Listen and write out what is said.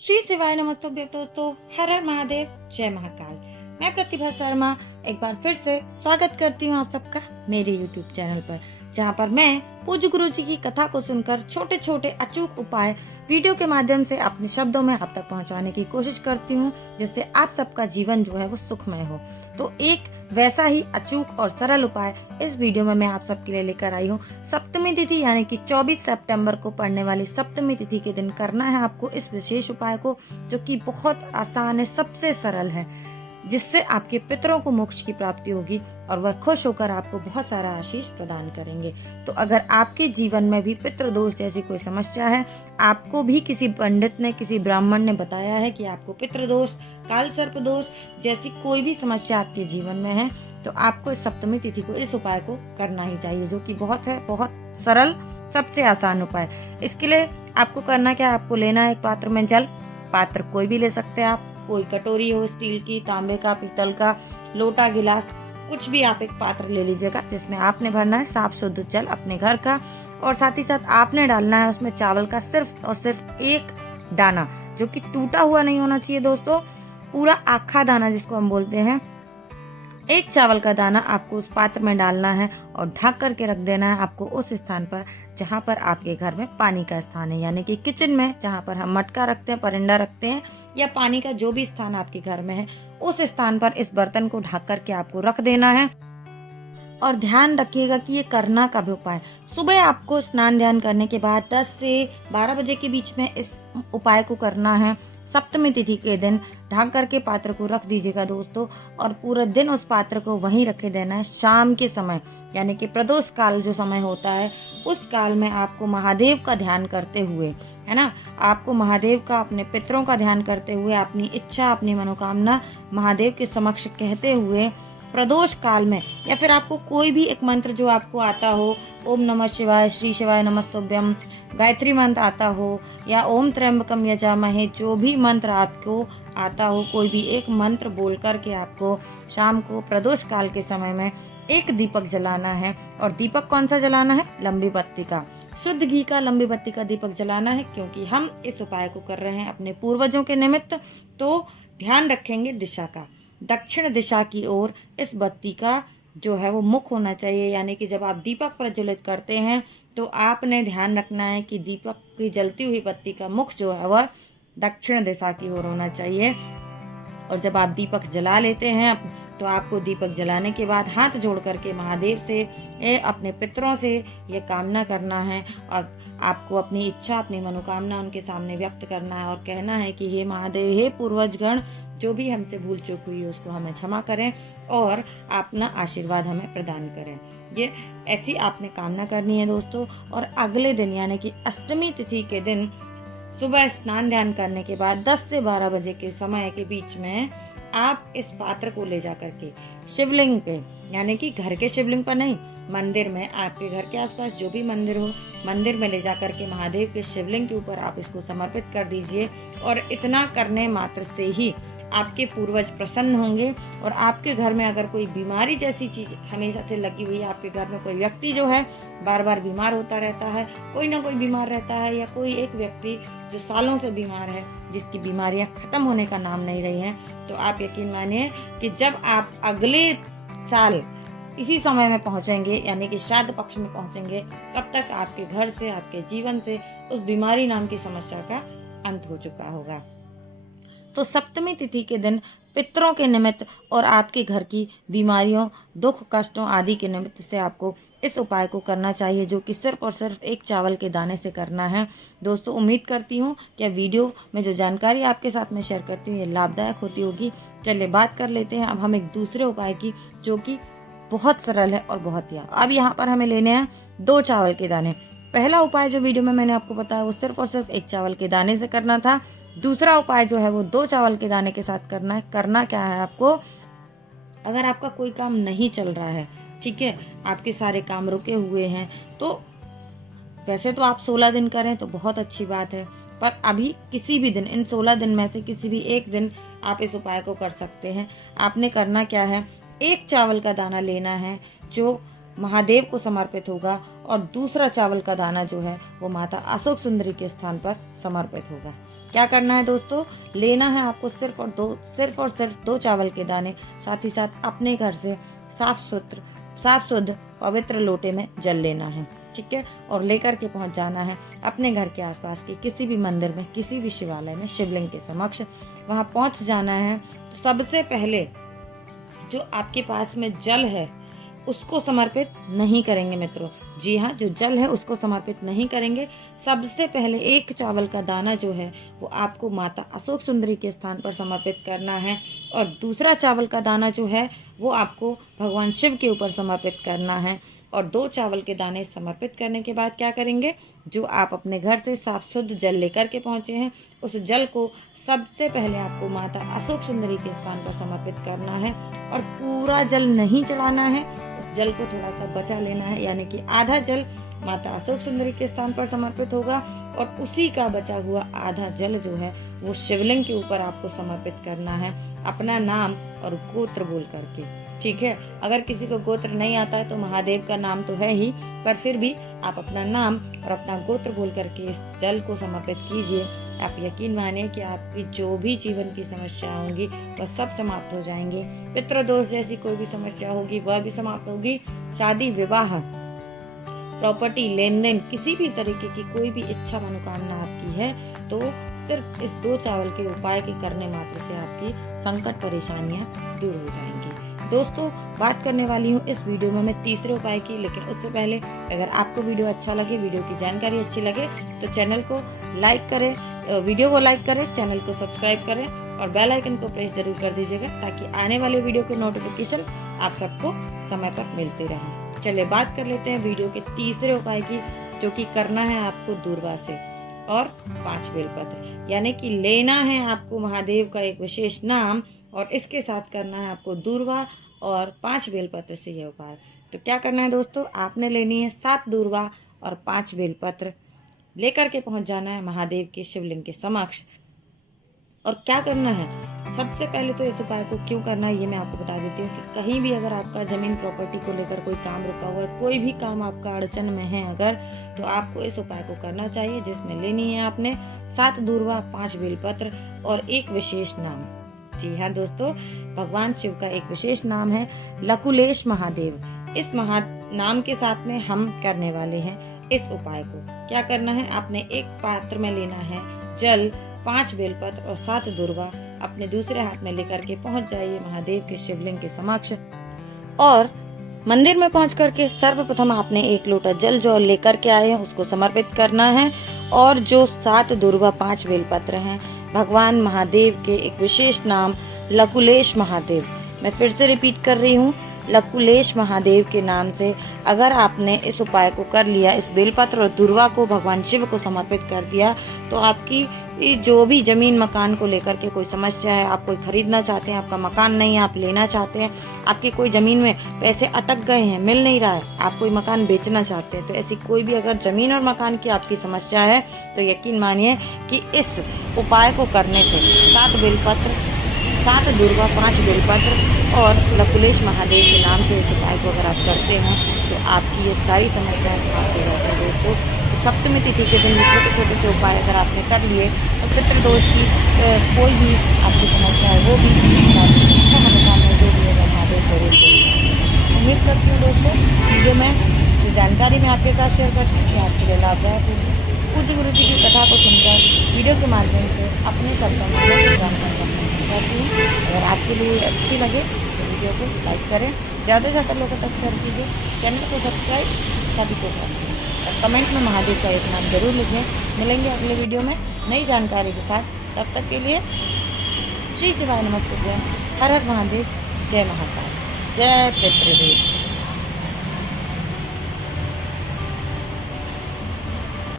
श्री शिवाय नमस्तुभ्यं दोस्तों, हर हर महादेव, जय महाकाल। मैं प्रतिभा शर्मा एक बार फिर से स्वागत करती हूँ आप सबका मेरे YouTube चैनल पर, जहाँ पर मैं पूज्य गुरु जी की कथा को सुनकर छोटे छोटे अचूक उपाय वीडियो के माध्यम से अपने शब्दों में आप तक पहुँचाने की कोशिश करती हूँ, जिससे आप सबका जीवन जो है वो सुखमय हो। तो एक वैसा ही अचूक और सरल उपाय इस वीडियो में मैं आप सबके लिए लेकर आई हूँ। सप्तमी तिथि यानी कि 24 सितंबर को पड़ने वाली सप्तमी तिथि के दिन करना है आपको इस विशेष उपाय को, जो कि बहुत आसान है, सबसे सरल है, जिससे आपके पितरों को मोक्ष की प्राप्ति होगी और वह खुश होकर आपको बहुत सारा आशीष प्रदान करेंगे। तो अगर आपके जीवन में भी पितृ दोष जैसी कोई समस्या है, आपको भी किसी पंडित ने, किसी ब्राह्मण ने बताया है कि आपको पितृ दोष, काल सर्प दोष जैसी कोई भी समस्या आपके जीवन में है, तो आपको इस सप्तमी तिथि को इस उपाय को करना ही चाहिए, जो कि बहुत सरल, सबसे आसान उपाय। इसके लिए आपको करना क्या है, आपको लेना है एक पात्र में जल। पात्र कोई भी ले सकते हैं आप, कोई कटोरी हो, स्टील की, तांबे का, पीतल का, लोटा, गिलास, कुछ भी आप एक पात्र ले लीजिएगा, जिसमें आपने भरना है साफ शुद्ध जल अपने घर का, और साथ ही साथ आपने डालना है उसमें चावल का सिर्फ और सिर्फ एक दाना, जो कि टूटा हुआ नहीं होना चाहिए दोस्तों, पूरा आखा दाना जिसको हम बोलते हैं। एक चावल का दाना आपको उस पात्र में डालना है और ढक करके रख देना है आपको उस स्थान पर जहाँ पर आपके घर में पानी का स्थान है, यानी कि किचन में, जहाँ पर हम मटका रखते हैं, परिंदा रखते हैं, या पानी का जो भी स्थान आपके घर में है, उस स्थान पर इस बर्तन को ढक करके आपको रख देना है। और ध्यान रखिएगा कि ये करना कब उपाय, सुबह आपको स्नान ध्यान करने के बाद 10 से 12 बजे के बीच में इस उपाय को करना है। सप्तमी तिथि के दिन ढक करके पात्र को रख दीजिएगा दोस्तों, और पूरा दिन उस पात्र को वहीं रखे देना है। शाम के समय यानी कि प्रदोष काल जो समय होता है, उस काल में आपको महादेव का ध्यान करते हुए, है ना, आपको महादेव का, अपने पितरों का ध्यान करते हुए, अपनी इच्छा, अपनी मनोकामना महादेव के समक्ष कहते हुए प्रदोष काल में, या फिर आपको कोई भी एक मंत्र जो आपको आता हो, ओम नमः शिवाय, श्री शिवाय नमस्तुभ्यं, गायत्री मंत्र आता हो, या ओम त्र्यंबकम यजामहे, जो भी मंत्र आपको आता हो, कोई भी एक मंत्र बोल करके आपको शाम को प्रदोष काल के समय में एक दीपक जलाना है। और दीपक कौन सा जलाना है? लंबी बत्ती का, शुद्ध घी का लंबी बत्ती का दीपक जलाना है, क्योंकि हम इस उपाय को कर रहे हैं अपने पूर्वजों के निमित्त। तो ध्यान रखेंगे दिशा का, दक्षिण दिशा की ओर इस बत्ती का जो है वो मुख होना चाहिए, यानी कि जब आप दीपक प्रज्वलित करते हैं तो आपने ध्यान रखना है कि दीपक की जलती हुई बत्ती का मुख जो है वह दक्षिण दिशा की ओर होना चाहिए। और जब आप दीपक जला लेते हैं तो आपको दीपक जलाने के बाद हाथ जोड़ करके महादेव से, अपने पितरों से ये कामना करना है, और आपको अपनी इच्छा, अपनी मनोकामना उनके सामने व्यक्त करना है और कहना है कि हे महादेव, हे पूर्वजगण, जो भी हमसे भूल चूक हुई है उसको हमें क्षमा करें और अपना आशीर्वाद हमें प्रदान करें। ये ऐसी आपने कामना करनी है दोस्तों। और अगले दिन यानी कि अष्टमी तिथि के दिन सुबह स्नान ध्यान करने के बाद 10 से 12 बजे के समय के बीच में आप इस पात्र को ले जा करके शिवलिंग पे, यानी कि घर के शिवलिंग पर नहीं, मंदिर में, आपके घर के आसपास जो भी मंदिर हो, मंदिर में ले जा करके महादेव के शिवलिंग के ऊपर आप इसको समर्पित कर दीजिए। और इतना करने मात्र से ही आपके पूर्वज प्रसन्न होंगे। और आपके घर में अगर कोई बीमारी जैसी चीज हमेशा से लगी हुई है, आपके घर में कोई व्यक्ति जो है बार बार बीमार होता रहता है, कोई ना कोई बीमार रहता है, या कोई एक व्यक्ति जो सालों से बीमार है, जिसकी बीमारियां खत्म होने का नाम नहीं रही हैं, तो आप यकीन मानिए कि जब आप अगले साल इसी समय में पहुंचेंगे, यानी कि श्राद्ध पक्ष में पहुंचेंगे, तब तक आपके घर से, आपके जीवन से उस बीमारी नाम की समस्या का अंत हो चुका होगा। तो सप्तमी तिथि के दिन पितरों के निमित्त और आपके घर की बीमारियों, दुख, कष्टों आदि के निमित्त से आपको इस उपाय को करना चाहिए, जो कि सिर्फ और सिर्फ एक चावल के दाने से करना है। दोस्तों, उम्मीद करती हूँ कि वीडियो में जो जानकारी आपके साथ में शेयर करती हूँ ये लाभदायक होती होगी। चलिए बात कर लेते हैं अब हम एक दूसरे उपाय की, जो कि बहुत सरल है और बहुत ही। अब यहाँ पर हमें लेने हैं 2 चावल के दाने। पहला उपाय जो वीडियो में मैंने आपको बताया वो सिर्फ और सिर्फ एक चावल के दाने से करना था। दूसरा उपाय जो है वो 2 चावल के दाने के साथ करना है। करना क्या है आपको, अगर आपका कोई काम नहीं चल रहा है, ठीक है, आपके सारे काम रुके हुए हैं, तो वैसे तो आप 16 दिन करें तो बहुत अच्छी बात है, पर अभी किसी भी दिन, इन 16 दिन में से किसी भी एक दिन आप इस उपाय को कर सकते हैं। आपने करना क्या है, एक चावल का दाना लेना है जो महादेव को समर्पित होगा, और दूसरा चावल का दाना जो है वो माता अशोक सुंदरी के स्थान पर समर्पित होगा। क्या करना है दोस्तों, लेना है आपको सिर्फ और सिर्फ 2 चावल के दाने, साथ ही साथ अपने घर से साफ शुद्ध पवित्र लोटे में जल लेना है, ठीक है। और लेकर के पहुंच जाना है अपने घर के आसपास के किसी भी मंदिर में, किसी भी शिवालय में, शिवलिंग के समक्ष वहां पहुंच जाना है। तो सबसे पहले जो आपके पास में जल है उसको समर्पित नहीं करेंगे मित्रों। जी हाँ, जो जल है उसको समर्पित नहीं करेंगे। सबसे पहले 1 चावल का दाना जो है वो आपको माता अशोक सुंदरी के स्थान पर समर्पित करना है, और दूसरा चावल का दाना जो है वो आपको भगवान शिव के ऊपर समर्पित करना है। और 2 चावल के दाने समर्पित करने के बाद क्या करेंगे, जो आप अपने घर से साफ शुद्ध जल लेकर के पहुँचे हैं उस जल को सबसे पहले आपको माता अशोक सुंदरी के स्थान पर समर्पित करना है। और पूरा जल नहीं चढ़ाना है, उस जल को थोड़ा सा बचा लेना है, यानी कि आधा जल माता अशोक सुंदरी के स्थान पर समर्पित होगा और उसी का बचा हुआ आधा जल जो है वो शिवलिंग के ऊपर आपको समर्पित करना है, अपना नाम और गोत्र बोल करके, ठीक है। अगर किसी को गोत्र नहीं आता है तो महादेव का नाम तो है ही, पर फिर भी आप अपना नाम और अपना गोत्र बोल करके इस जल को समर्पित कीजिए। आप यकीन मानिए कि आपकी जो भी जीवन की समस्या होंगी वह सब समाप्त हो जाएंगे। पितृ दोष जैसी कोई भी समस्या होगी वह भी समाप्त होगी। शादी, विवाह, प्रॉपर्टी, लेन देन, किसी भी तरीके की कोई भी इच्छा मनोकामना आपकी है तो सिर्फ इस 2 चावल के उपाय के करने मात्र से आपकी संकट परेशानियां दूर हो जाएंगी। दोस्तों, बात करने वाली हूँ इस वीडियो में मैं तीसरे उपाय की, लेकिन उससे पहले अगर आपको वीडियो अच्छा लगे, वीडियो की जानकारी अच्छी लगे तो चैनल को लाइक करें, वीडियो को लाइक करें, चैनल को सब्सक्राइब करें और बेल आइकन को प्रेस जरूर कर दीजिएगा ताकि आने वाले वीडियो के नोटिफिकेशन आप सबको समय पर मिलते रहें। चलिए बात कर लेते हैं वीडियो के तीसरे उपाय की, जो कि करना है आपको दूर्वा से और 5 बेलपत्र, यानी कि लेना है आपको महादेव का एक विशेष नाम और इसके साथ करना है आपको दूर्वा और 5 बेलपत्र से यह उपाय। तो क्या करना है दोस्तों, आपने लेनी है 7 दूर्वा और 5 बेलपत्र, लेकर के पहुंच जाना है महादेव के शिवलिंग के समक्ष। और क्या करना है, सबसे पहले तो इस उपाय को क्यों करना है ये मैं आपको बता देती हूँ कि कहीं भी अगर आपका जमीन प्रॉपर्टी को लेकर कोई काम रुका हुआ है, कोई भी काम आपका अड़चन में है अगर, तो आपको इस उपाय को करना चाहिए, जिसमें लेनी है आपने 7 दूर्वा, 5 बेलपत्र और एक विशेष नाम। जी हाँ दोस्तों, भगवान शिव का एक विशेष नाम है लकुलेश महादेव। इस नाम के साथ में हम करने वाले हैं इस उपाय को। क्या करना है, आपने एक पात्र में लेना है जल, 5 बेलपत्र और 7 दूर्वा, अपने दूसरे हाथ में लेकर के पहुंच जाइए महादेव के शिवलिंग के समक्ष। और मंदिर में पहुंच करके सर्वप्रथम आपने 1 लोटा जल जो लेकर के आए हैं उसको समर्पित करना है। और जो 7 दूर्वा, 5 बेलपत्र हैं, भगवान महादेव के एक विशेष नाम लकुलेश महादेव, मैं फिर से रिपीट कर रही हूँ, लकुलेश महादेव के नाम से अगर आपने इस उपाय को कर लिया, इस बेलपत्र और दूर्वा को भगवान शिव को समर्पित कर दिया, तो आपकी जो भी जमीन मकान को लेकर के कोई समस्या है, आप कोई खरीदना चाहते हैं, आपका मकान नहीं है, आप लेना चाहते हैं, आपकी कोई जमीन में पैसे अटक गए हैं, मिल नहीं रहा है, आप कोई मकान बेचना चाहते हैं, तो ऐसी कोई भी अगर जमीन और मकान की आपकी समस्या है तो यकीन मानिए कि इस उपाय को करने से 7 बेलपत्र, 7 दूर्वा, 5 बेलपत्र और लकुलेश महादेव के नाम से इस उपाय को अगर आप करते हैं तो आपकी ये सारी समस्याएं समाप्त हो जाती हैं दोस्तों। तो सप्तमी तिथि के दिन छोटे छोटे से उपाय अगर आपने कर लिए तो पितृदोष की कोई भी आपकी समस्या है वो भी अच्छा मनोकामना जो भी है महादेव जरूर देंगे। उम्मीद करती हूँ दोस्तों वीडियो में जो जानकारी मैं आपके साथ शेयर करती हूँ आपके लिए लाभदायक होगी। पूज्य गुरु जी की कथा को सुनकर वीडियो के माध्यम से अपने शब्दों में जानकारी चाहती हूँ। अगर आपके लिए अच्छी लगे तो वीडियो को लाइक करें, ज़्यादा से ज़्यादा लोगों तक शेयर कीजिए, चैनल को सब्सक्राइब सभी को करें और कमेंट में महादेव का एक नाम जरूर लिखें। मिलेंगे अगले वीडियो में नई जानकारी के साथ, तब तक के लिए श्री शिवाय नमस्ते, हर हर महादेव, जय महाकाल, जय पितृदेव।